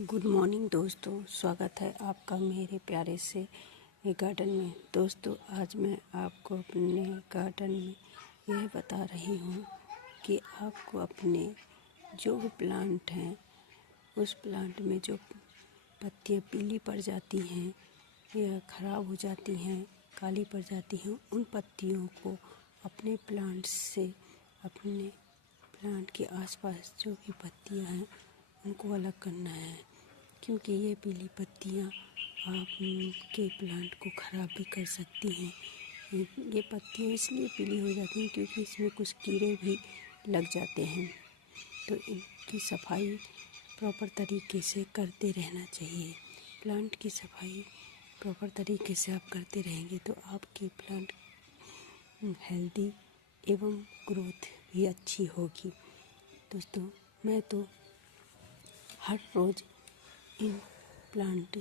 Good morning दोस्तों, स्वागत है आपका मेरे प्यारे से गार्डन में। दोस्तों, आज मैं आपको अपने गार्डन में यह बता रही हूँ कि आपको अपने जो भी प्लांट हैं उस प्लांट में जो पत्तियाँ पीली पड़ जाती हैं या ख़राब हो जाती हैं, काली पड़ जाती हैं, उन पत्तियों को अपने प्लांट से, अपने प्लांट के आसपास जो भी पत्तियाँ हैं उनको अलग करना है, क्योंकि ये पीली पत्तियाँ आपके प्लांट को ख़राब भी कर सकती हैं। ये पत्तियाँ इसलिए पीली हो जाती हैं क्योंकि इसमें कुछ कीड़े भी लग जाते हैं, तो इनकी सफाई प्रॉपर तरीके से करते रहना चाहिए। प्लांट की सफाई प्रॉपर तरीके से आप करते रहेंगे तो आपके प्लांट हेल्दी एवं ग्रोथ भी अच्छी होगी। दोस्तों, मैं तो हर रोज़ इन प्लांट